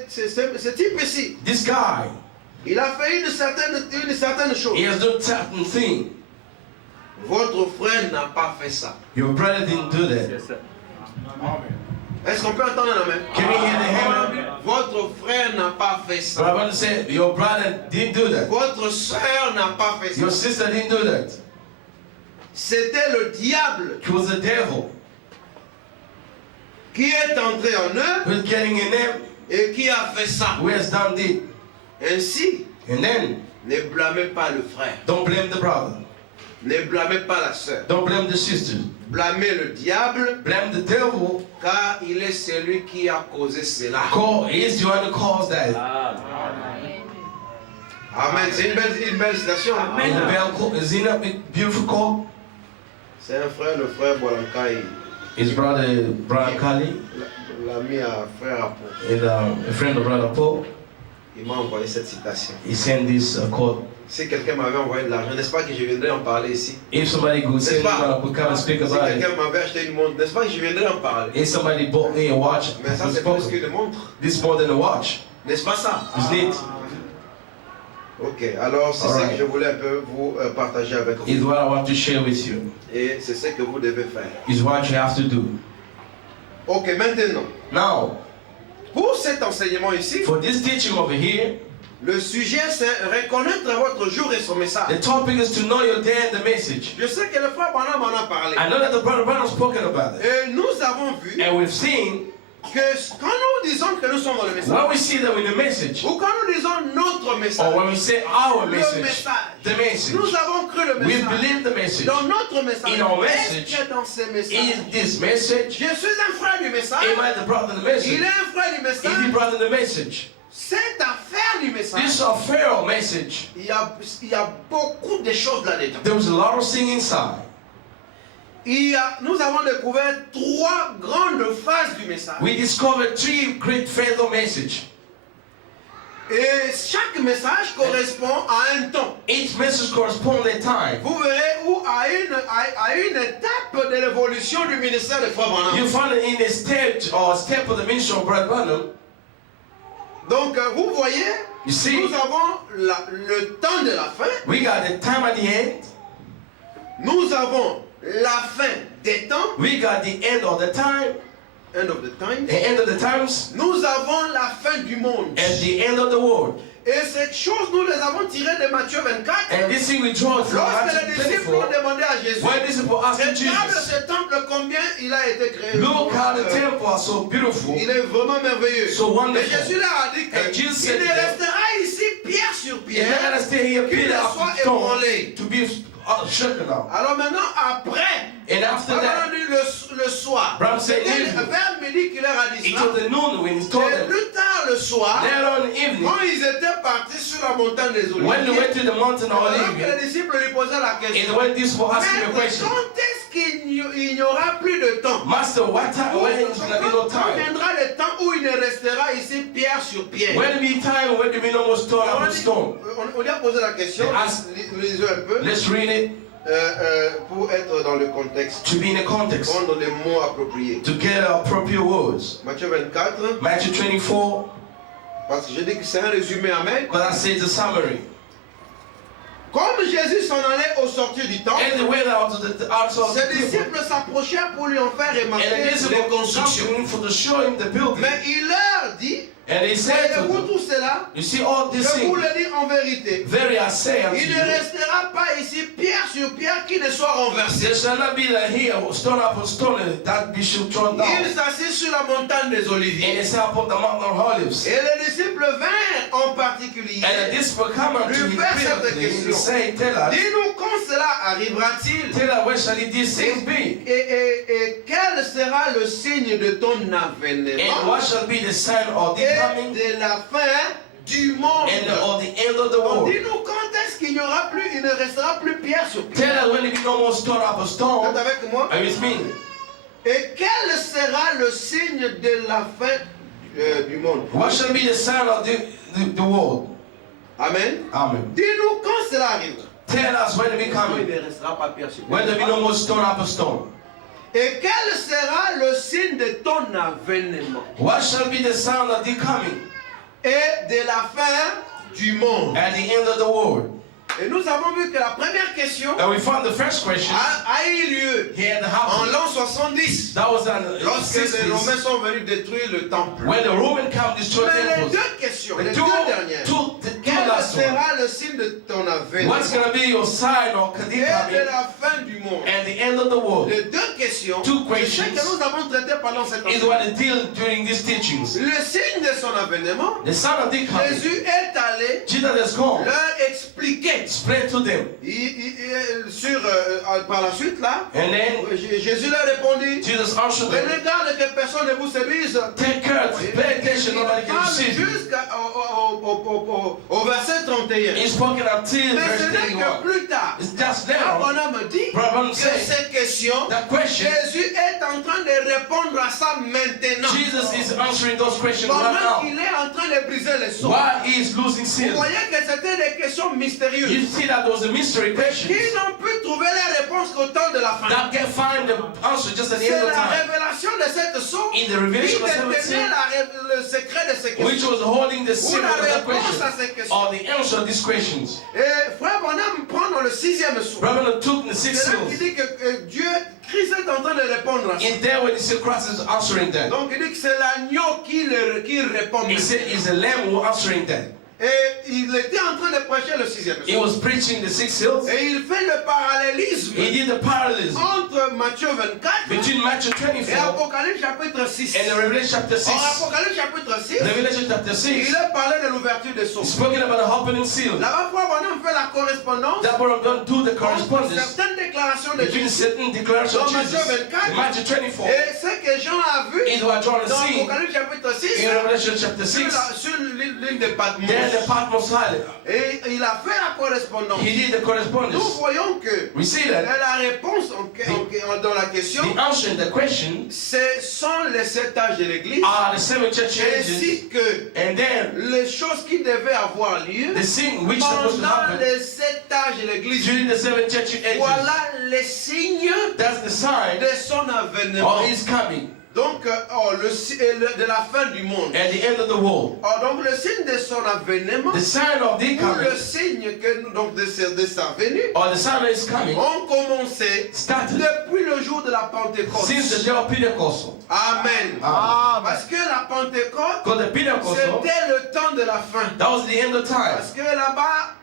ce type ici, this guy, il a fait une certaine chose. he has done certain thing. Votre frère n'a pas fait ça. Your brother didn't do that. Est-ce qu'on peut entendre la main? Can we hear the hammer? Votre frère n'a pas fait But ça. I want to say, your brother didn't do that. Votre soeur n'a pas fait Your ça. sister didn't do that. C'était le diable It was the devil qui est entré en eux who was getting in them, et qui a fait ça. who has done it. Ainsi, And then, ne blâmez pas le frère. don't blame the brother. Ne blâmez pas la soeur. Don't blame the sister. Blâmez le diable Blame the devil, car il est celui qui a causé cela. he's the one who caused that. Amen. C'est une belle citation. And the bell call, is in a beautiful call? C'est un frère, le frère Bolankai, His brother, Brian Kali, l'ami à frère Apo. and a friend of brother Paul, Il m'a envoyé cette citation. he sent this quote. Si quelqu'un m'avait envoyé de l'argent, n'est-ce pas que je viendrais en parler ici? If somebody could N'est-ce send pas? could come and speak Si about it, quelqu'un m'avait acheté une montre, n'est-ce pas que je viendrais en parler? if somebody bought me a watch, Mais ça, we c'est spoke. plus qu'une montre. This more than a watch. N'est-ce pas ça? Isn't it? Ok, alors c'est ce Alright. que je voulais un peu vous partager avec Is vous. what I want to share with you. Et c'est ce que vous devez faire. Is what you have to do. Ok, maintenant, Now, pour cet enseignement ici, for this teaching over here, le sujet c'est reconnaître votre jour et son message. the topic is to know your day and the message. Je sais que le frère Branham en a parlé. I know that the brother Branham spoken about it. Et nous avons vu And we've seen, que quand nous disons que nous sommes dans le message, when we see that in the message, ou quand nous disons notre or message, when we say our le message, message, the message, nous avons cru le we message. believe the message. Dans notre message, In our est-ce message, que dans ces messages, Is this message? je suis un frère du message, Am I the brother in the il message? est un frère du Is message, he brother in the message? cette affaire message, This is a Pharaoh message. il y a beaucoup de choses là-dedans. There was a lot of things inside. Nous avons découvert 3 grandes phases du message. We discovered 3 great Pharaoh messages. Et chaque message correspond à un temps. Each message corresponds a time. Vous verrez où à une étape de l'évolution du ministère de Frère Branham. You find it in a stage or a step of the ministry of Brother Branham. Donc vous voyez, You see, nous avons le temps de la fin. we got the time at the end. Nous avons la fin des temps. We got the end of the time. End of the times. The end of the times. Nous avons la fin du monde. And the end of the world. Et cette chose, nous les avons tirées de Matthieu 24. And this thing we draw from Lorsque les Matthew disciples ont 24. demandé à Jésus, When disciples asked regarde Jesus, ce temple, combien il a été créé. look how the temple is so beautiful. Il est vraiment merveilleux. So wonderful. Et Jésus leur a dit And Jesus qu'il said ne to them, restera ici pierre sur You're pierre, not going to stay here, qu'il Peter, ne after soit stone, ébranlé. to be shaken out. Alors maintenant, après, And after on a that, dit le soir. Bram said C'était evening. vers midi qu'il leur a dit It ça. was the noon when he told Et them. plus tard le soir, Later on in the evening, quand ils étaient partis sur la montagne des when they Oliviers, went to the mountain of alors que Olivet, les disciples lui posaient la and question, when these were asking mais the question, quand est-ce qu'il n'y aura plus de temps? Master, what time? When is going to be no Quand time? viendra le temps où il ne restera ici pierre sur pierre? When will be time when there will be no more stone on, after dit- stone? on lui a posé la question, lisons un peu, Let's read it pour être dans le contexte, to be in the context, prendre les mots appropriés. to get appropriate words. Matthieu 24, Matthew 24, parce que j'ai dit que c'est un résumé, amen. because I say the summary. Comme Jésus s'en allait au sortir du temple, And they went out of the outside of the ses temple. disciples s'approchèrent pour lui en faire And the remarquer disciples les constructions. constructing for to show him the building. Mais il leur dit, And they said to voyez-vous them, tout cela? you see all Je these vous things, le dis en vérité. very I say unto Il you, ne restera pas ici pierre sur pierre qui ne soit renversée. there shall not be like here stone upon stone that be should thrown down. Il s'assit sur la montagne des And Oliviers. they sat upon the mountain of olives. Et les disciples vinrent en particulier. And the disciple come unto him privately and say, tell us, Dis-nous quand cela arrivera-t-il? tell us where shall these things be? Et quel sera le signe de ton And avènement what shall be the sign of the et coming de la fin du monde? and of the end of the Donc, world? dis-nous quand est-ce qu'il n'y aura plus, il ne restera plus pierre sur pierre. Tell us when there be no more stone upon Vous stone. êtes avec moi? Are you with me? Et quel sera le signe de la fin du monde? What shall be the sign of the world? Amen. Amen. Dis-nous quand cela arrivera. Tell us when it be Il coming. ne restera pas pierre sur When there be pierre. no more stone upon stone. Et quel sera le signe de ton avènement What shall be the sign of the coming et de la fin du monde? at the end of the world? Et nous avons vu que la première question And we found the first question a eu lieu here in the en house. l'an 70, That was in the lorsque les 60s Romains sont venus détruire le temple. when the Roman come destroy Mais les temples. deux questions, The les two deux dernières. the Quel last one. sera le signe de ton avènement What's going to be your sign of et the de coming la fin du monde? and the end of the world? Les deux questions, Two c'est ce questions que nous avons traité pendant cette is enseignement. what they deal during these teachings. Le signe de son avènement, The sign of the coming. Jésus est allé Jesus has gone. leur expliquer. Spread to them. Par la suite, là, And then Jésus leur répondit, Jesus answered them. prenez garde que personne ne vous séduise. Take care, pay attention, nobody can Parle deceive you. au verset 31. He's spoken until Mais verse ce n'est que 31. plus tard. It's just On now. me dit Brother que said cette question, that question, Jésus est en train de répondre à ça maintenant. Jesus is answering those questions right Pendant now. qu'il est en train de briser les sceaux. Why he is losing Vous sin? voyez que c'était des questions mystérieuses. You see that there was a mystery question Qui n'ont pu trouver la réponse qu'au temps de la fin. that can find the answer just at the C'est end of la time. révélation de cette sceau In the qui revelation of détenait 17, le secret de ces which questions. was holding the Ou secret la of the réponse question à ces questions. or the answer of these questions. Et Frère Branham prend dans le 6e sceau. Brother took the six C'est là qu'il seals. dit que Dieu, Christ est en train de répondre à ça. In there when he said Christ is answering that. Donc il dit que c'est l'agneau qui répond. He said it's the lamb who answering that. Et il il était en train de prêcher le sixième He jour. was preaching the 6 seals. Et il fait le parallélisme He did the parallelism entre Matthieu 24 between Matthew et 24 Apocalypse chapitre 6. and the Revelation chapter 6. En Apocalypse chapitre 6, Revelation chapter 6 il a parlé de l'ouverture des sceaux. is spoken about the opening seal. Là-bas, on fait la correspondance That we're going to do the entre correspondence certaines déclarations de between Jésus certain declarations of dans Matthieu Jesus 24 in Matthew 24 et ce que Jean a vu is what John has dans seen Apocalypse chapitre 6 in Revelation chapter sur 6. sur l'île de Patmos. Then the Patmos Island. Et il a fait la correspondance. He did the Nous correspondence. voyons que We see that la réponse dans la question, the answer in the question ce sont les 7 âges de l'Église, are the 7 church ages, ainsi que and then les choses qui devaient avoir lieu the thing which supposed to pendant happen les 7 âges de l'Église. during the 7 church ages. Voilà les signes That's the sign de son avènement. of his coming Donc, de la fin du monde. at the end of the world. Donc, le signe de son avènement, The sign of the ou coming, le signe que nous, donc de sa venue, or the sign of his coming, ont commencé started depuis le jour de la Pentecôte. since the day of Pentecostal. Amen. Amen. Parce que la Pentecôte, Because the Pentecostal, c'était le temps de la fin. that was the end of time. Parce que là-bas,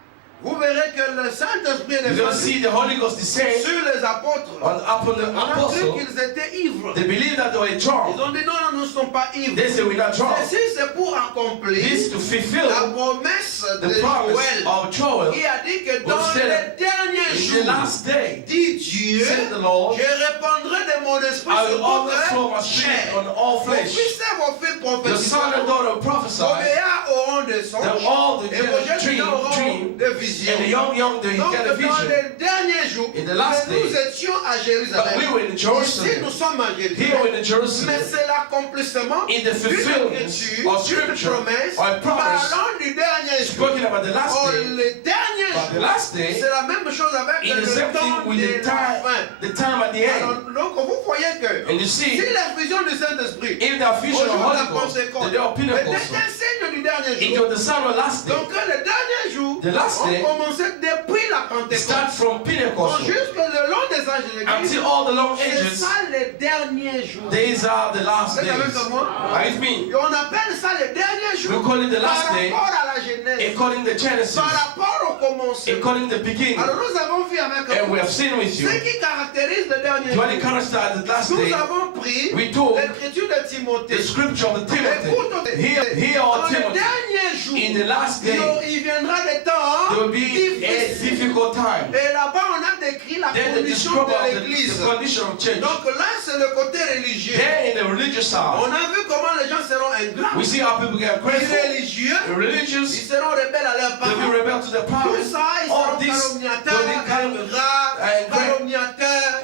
vous verrez que le Saint-Esprit est You're going to descendu see the Holy Ghost descend sur les apôtres. upon the On a cru apostles. qu'ils étaient ivres. They believed that they were Ils drunk. ont dit non, non, nous ne sommes pas ivres. They said, we're not drunk. Ceci, c'est pour accomplir This to fulfill la promesse de the promise Joël, of Joel. qui a dit que dans Who said, les derniers In the jours, last day, dit Dieu, said the Lord, je répandrai de mon esprit I sur will toute overflow my spirit chair. on all Vos flesh. fils et vos filles Your son and prophétiseront, daughter vos prophesy, vieillards auront des songes, that all the et vos jeunes dream, auront dream, des visions. and the young, they Donc, get a dans vision. les derniers jours, In the last que nous day, étions à But Jérusalem. we were in Ici, Jerusalem. nous sommes à Here Jérusalem. we're in Jerusalem. Mais c'est l'accomplissement In the d'une fulfillment écriture, of d'une scripture, promesse, or a promise, parlant du dernier jour. spoken about the last Or, day. le dernier But the jour, last day, c'est la même chose avec in the le same temps thing with de the la time, fin. the time at the Alors, end. donc, vous voyez que And you si see, la vision du Saint-Esprit in the vision au of jour de la Holy Ghost, Pentecôte the day of était Pentecost, un signe du dernier it jour, was the sign of the last day. donc le dernier jour, The last day, on commençait depuis la Pentecôte. Start from Donc, Pentecost jusque le long des âges de l'Église, until all the long c'est ages. ça les derniers jours. These are the last Vous êtes avec days. moi? Are you with me? Et on appelle ça les derniers jours We call it the par last day, rapport à la Genèse, according to Genesis, par rapport au commencement. according to the beginning. Alors nous avons vu avec And vous we have seen with you ce qui caractérise le dernier what jour. it characterizes the last Nous day. avons pris We took l'écriture de Timothée. the scripture of the Timothy. Écoute, Here dans are les Timothy. derniers jours, In the last day, il viendra des temps there will be a difficiles. difficult time. Et là-bas, on a décrit la Then the condition describe de of l'Église. the condition of church. Donc là, c'est le côté religieux. Then in the religious side, On a vu comment les gens seront ingrats, we see how people get grateful. irréligieux, The religious, ils seront rebelles à leurs they'll be parents. rebel to the Tout parents. ça, ils All seront this, calomniateurs, they'll be ingrats, calomniateurs,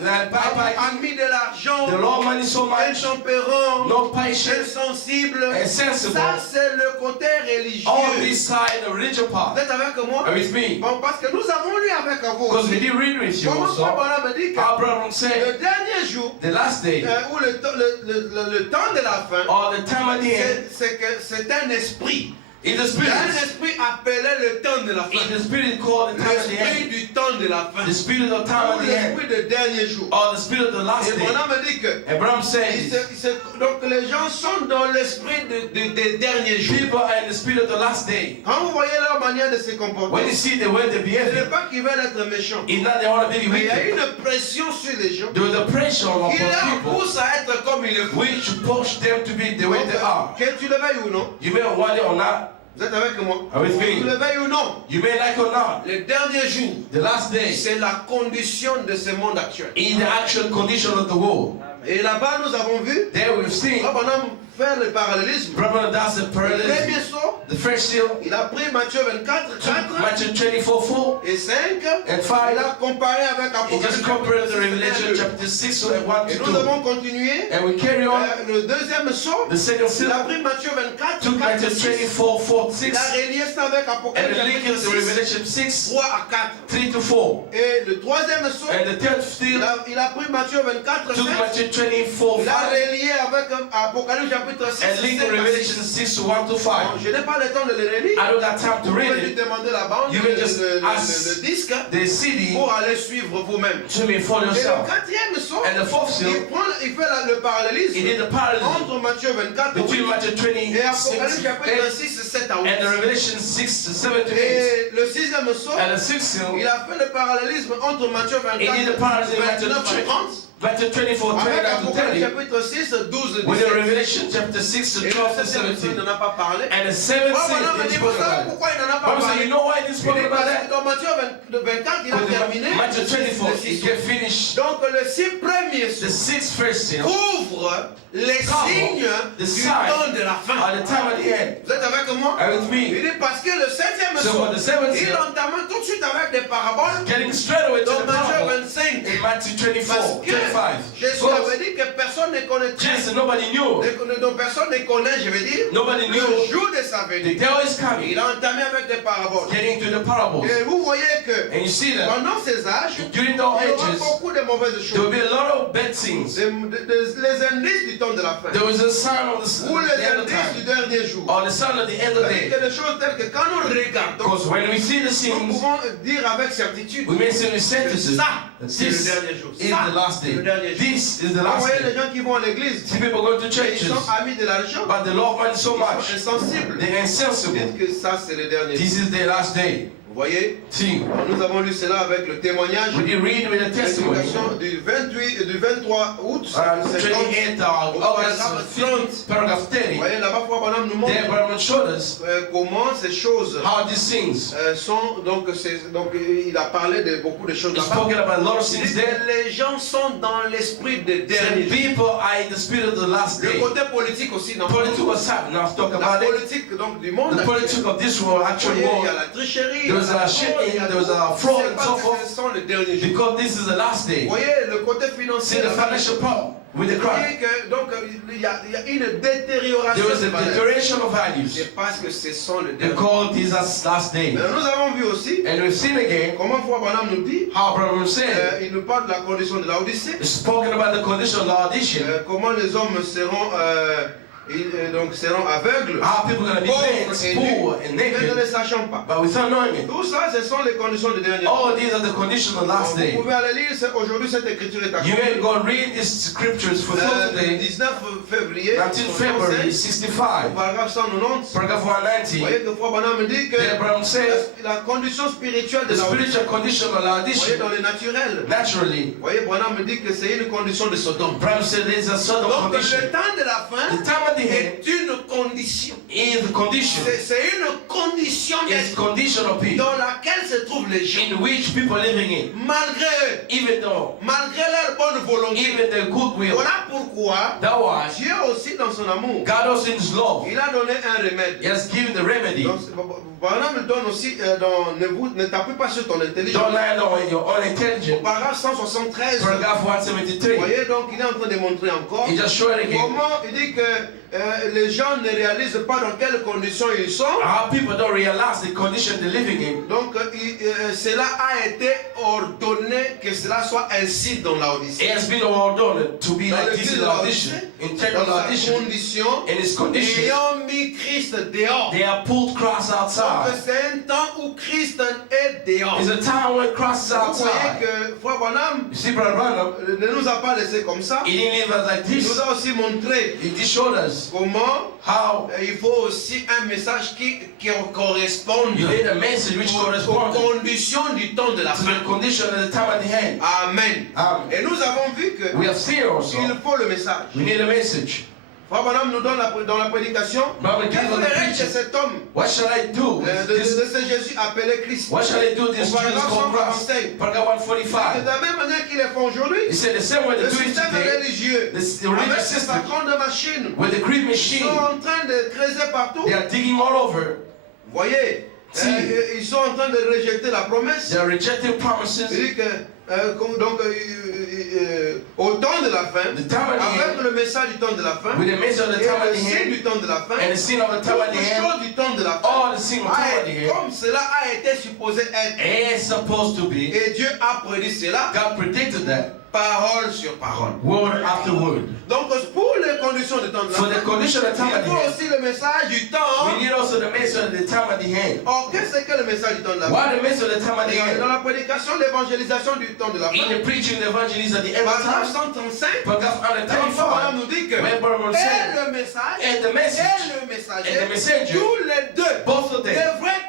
amis de l'argent, the Lord money so much, intempérants, no patient, insensibles. insensible. Ça, c'est le côté religieux. All this side, the religious Vous part. êtes avec moi? Are you with me? Bon, parce que nous avons lu avec vous Because we aussi. did read with you Comment also. Paul me dit que Our brother le said, dernier jour, the last day, ou le temps de la fin, or the time at the end, c'est un esprit. in the Un spirit, esprit appelé le temps de la fin. in the spirit called the time at the L'esprit end, du temps de la fin. the spirit of time Ou at the end, l'esprit de dernier jour. or the spirit of the last Et day. mon âme me dit que Abraham says, donc les gens sont dans l'esprit des derniers jours. people are in the spirit of the last day. Quand vous voyez leur manière de se comporter, When you see the way they ce behave, n'est pas qu'ils veulent être méchants. it's not they want to be Mais il y a wicked. une pression sur les gens There is a pressure upon qui leur people pousse à être comme il le faut. which push them to be the way they are. Que tu le veuilles ou non, You may want it or not, vous êtes avec moi. Are you with me? Tu le veuilles ou non, you may like it or not. le dernier jour, The last day c'est la condition de ce monde actuel. is the actual condition of the world. Et là-bas, nous avons vu, There we've seen, quand on a fait le parallélisme, Brother that's the le parallelism. premier saut, The first seal, il a pris Matthieu 24, 4 Matthew 24:4, et 5, and il 5. a comparé avec It just Apocalypse. compared the Revelation chapitre 6. chapter 6 to 1 Et to nous 2. avons continué. And we carry on. Le deuxième saut, The second il seal a pris Matthieu 24, took 4 Matthew et 6. 24:4 Il 6, a relié ça avec and Apocalypse the link chapitre is to 6, Revelation 6 3 à 4. 3 to 4. Et le troisième saut, And the third seal il a pris Matthieu 24, took 5. Matthew 24 Il a 5, relié avec Apocalypse chapitre 6. and linked 7 à 6. Revelation 6 to 1 to 5. Je n'ai pas le temps de le relire. I don't got time to Vous read pouvez lui it. demander la bande, You can just le ask disque the CD pour aller suivre vous-même. to me for Et le yourself. quatrième son, And the fourth seal, il fait le parallélisme he did the parallel entre Matthieu 24 between Matthew et Apocalypse 26, chapitre 8, 6, 7 à 8. and the Revelation 6, 7 to 8. Et le sixième son, And the sixth seal, il a fait le parallélisme entre Matthieu 24, he did the parallel in Matthew 29 à 30, Matthew 24, avec 29 to Apocalypse 30, chapitre 6, 12 with the 17. Revelation chapter 6 to Et 12 le to septième son, il 17. n'en a pas parlé. And the seventh Voilà, seal, mais he vous spoke savez about it. pourquoi il n'en a pas Bible said, parlé? you know why he Il spoke est about passé that? dans Matthieu 24, il a terminé. Matthew 24, le six he get finished. Donc les 6 premiers The sons sixth first seal couvrent les cover signes the du sign temps de la fin. at the time of the end. Vous êtes avec moi? Are you with Il me? dit parce que le septième So son, for the seventh il seal, entame tout de suite avec des paraboles getting straight away to dans the Matthieu parable 25. in Matthew 24, Parce que 25. Jésus Because avait dit que personne ne connaîtrait, Jesus, nobody knew. donc personne ne connaît, je veux dire, Nobody le knew jour de sa the venue. day is coming. Il a entamé avec des paraboles. Getting to the parables. Et vous voyez que And you see that pendant ces âges, during il y those aura ages, beaucoup de mauvaises there will choses. be a lot of bad things. Les indices du temps de la fin. There was a sign of the, Ou the les end of indices du time. dernier jour. Or the sign of the end of the day. C'est des choses telles que quand nous regardons, Because when we see the nous things, pouvons dire avec certitude we may say with que sentences, ça, that c'est le this dernier jour. is Ça, the last c'est le day. dernier jour. This is the Vous last voyez les day. gens qui vont à l'église, See people going to ils churches, sont amis de l'argent, but they love money so ils sont much. insensibles. They're Ils insensible. disent que ça, c'est le dernier This jour. is their last day. Vous voyez, See, nous avons lu cela avec le témoignage we did read with the testimony. l'éducation du 23 août, septembre. 28 August, paragraph Vous 30. voyez, là-bas, Frère Branham nous montre There, Brahman showed us comment ces choses how these things. sont. Donc, il a parlé de beaucoup de choses He's là-bas. spoken about a lot of Il things dit there. que les gens sont dans l'esprit des Some derniers jours. people are in the spirit of the last Le day. côté politique aussi, dans Political side. Now, let's talk la about it. politique donc, du monde. The politic of this world, Vous actual voyez, il y a world, la tricherie, there was a cheating, there was a fraud and so ce forth. sont les derniers jours. Because this is the last day. Vous voyez, le côté See financier. the là-bas, financial problem with the vous crowd. voyez que donc il y a une détérioration There was des a valeurs. deterioration of values. C'est parce que ce sont les derniers. Because these are last days. Mais nous avons vu aussi And we've seen again comment Frère Branham nous dit, how Brother said, il nous parle de la condition de l'Odyssée, it's spoken about the condition of the audition. comment les hommes seront donc seront aveugles, How people are going to be pauvres blind, et poor, nus, and mais ne naked, le sachant pas. but without knowing it. Tout ça, ce sont les conditions du dernier jour. All these are the conditions of the last Vous day. pouvez aller lire, aujourd'hui cette écriture est You may accomplie. go and read these scriptures for Le today, 19 février 19 February au 65, paragraphe 190, paragraph vous 190. voyez que Frère Branham dit que There, Abraham says, la condition spirituelle de the la spiritual condition of the vous voyez audition, dans le naturel. naturally, Vous voyez, Branham dit que c'est une condition de Sodome. Abraham said there's a sort of Donc condition. le temps de la fin The time at the end est une condition. is the condition, C'est une condition is condition of people dans laquelle se trouvent les gens. in which people are living in, Malgré eux, even though, malgré leur bonne volonté. even their goodwill. Voilà pourquoi That was, Dieu aussi dans son amour, God also in His love, il a donné un remède. He has given the remedy. Donc, Branham donne aussi, ne t'appuie pas sur ton intelligence. Don't lie on your own Au intelligence. paragraphe 173, vous Paragraph 173. voyez donc il est en train de montrer encore He just showed again comment il dit que les gens ne réalisent pas dans quelles conditions ils sont. how people don't realize the condition they're living in. Donc cela a été ordonné que cela soit ainsi dans l'Odyssée. It has been ordained to be Dans like le this fil in de the audition, integral dans sa audition, condition, in His condition. ayant mis Christ dehors. They have pulled Christ Donc outside. c'est un temps où Christ est dehors. It's a time when Christ is Vous voyez outside. que Frère Branham You see, Brother Branham, ne nous a pas laissé comme ça. he didn't leave us like Il this. nous a aussi montré He just showed us comment how il faut aussi un message qui corresponde you need a message which aux corresponds conditions du temps de la to fin. the condition at the time at the hand. Amen. Amen. Et nous avons vu que We have seen also, il faut le message. we need a message. Frère Branham nous donne dans la prédication, Brother, que give us the ferait preaching. cet homme What shall I do de with this? ce Jésus appelé Christ? What shall I do with this Au Jesus paragraphe called Christ? 145. Paragraph De 145. la même manière qu'ils le font aujourd'hui, He said the same way le they do it système today, religieux, the avec religious sa system, grande machine, with the great ils machine, sont en train de creuser partout. they are digging all over. Vous voyez, Si. ils sont en train de rejeter la promesse. They are rejecting promises. Il dit que au temps de la fin, The time at the avec end, le message du temps de la fin, with the message of the et time at le the signe end, du temps de la fin, and the sin of the time at toutes the les end, choses du temps de la fin, all the sin of the time at the end, comme cela a été était supposé être. It's supposed to be. Et Dieu a prédit cela, God predicted that parole sur parole. word after word. Donc pour les conditions du temps de la For the fin, condition of time at il the faut end, aussi le message du temps. we need also the message of the time at the end. Or, qu'est-ce que le message du temps de la fin? Why the message of the time at the Dans end? la prédication, l'évangélisation du temps de la In fin, the preaching, the evangelism at the end of paragraphe time, 135, paragraph la parole 135, nous dit que when Brother et said, le message and the message, et le messager, and the messenger, tous les deux both of them, devraient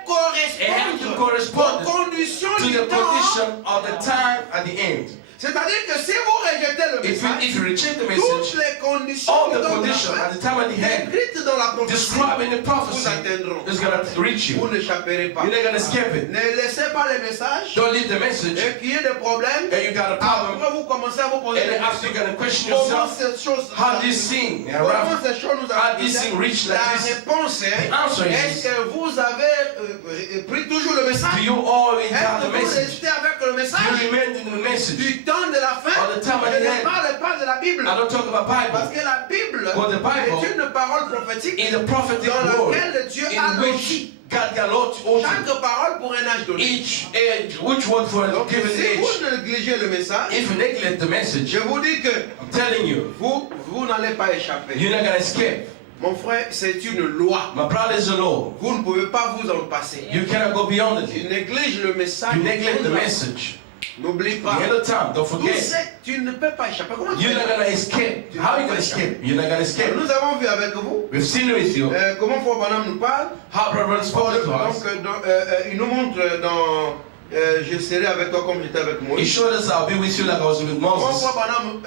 have to correspondre correspond aux conditions to du the temps. condition of the time at the end. C'est-à-dire que si vous rejetez le If message, you reject the toutes message, les conditions all du the temps de la conditions fin at the time at the end, décrites dans la prophétie described in the vous prophecy, atteindront. is going to reach Vous you. n'échapperez pas. You're not going to skip it. Ne laissez pas les messages Don't leave the message, et qu'il y ait des problèmes. and you got a problem, Après, vous commencez à vous poser and des then after questions. you're going to question Comment yourself, ces choses how this thing comment ces choses nous how arrivent? this thing reach like La this? réponse est, The answer is, est-ce que vous avez pris toujours le do message? you always Est-ce have que the vous message? restez avec le Do message you remain in the message? du temps de la fin? All the time at Je the ne end. parle pas de la Bible. I don't talk about Parce Bible. que la Bible Well, the Bible est une parole prophétique is a prophetic dans word laquelle Dieu a in loti which God got lots chaque parole pour un âge donné. each age, which one for a Donc given si age. vous négligez le message, If you neglect the message, je vous dis que I'm telling you, vous n'allez pas échapper. you're not gonna escape. Mon frère, c'est une loi. My brother is a law. Vous ne pouvez pas vous en passer. You cannot go beyond Tu it. négliges le message. You neglect the message. N'oublie pas. The end of time, don't Tout forget. c'est, tu ne peux pas échapper. Comment tu You're fais? not gonna escape. How are you gonna escape? You're not gonna escape. Nous avons vu avec vous We've seen with you comment Frère Branham nous parle. how Brother spoke to us. Donc, il nous montre dans je serai avec toi comme j'étais avec He Moïse. showed us I'll be with you like I was with Quand Moses. Frère Branham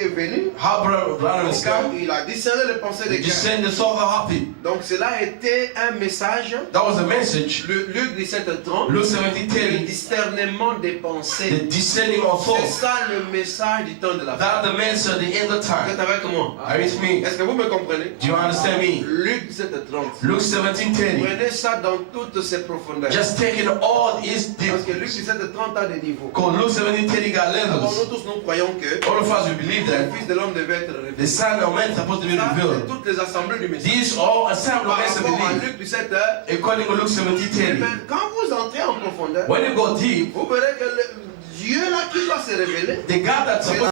est venu, How Brother Branham has come. il a discerné les pensées des He cœurs. sent the soul of happy. Donc cela a été un message. That was a message. Luc 17:30. Luke Le 17:10. discernement des pensées. The descending of C'est thought. ça le message du temps de la fin. That the message at the end of Vous time. êtes avec moi? Are you with me? Est-ce que vous me comprenez? Do you understand me? Luc 17:30. Luke 17:10. Prenez ça dans toutes ses profondeurs. Just taking all its Parce que deep. Luc 17:30 a des niveaux. Because Luke 17:10 got Alors levels. nous tous nous croyons que All of us we believe le that Fils de l'homme devait être révélé. the Son of Man is supposed to be Ça, c'est revealed. toutes les assemblées du message. These all assembled Par men to rapport à believe. Luc 17, According to Luke 17:10. quand vous entrez en profondeur, When you go deep, vous verrez que le Dieu là qui doit se révéler, the God that's supposed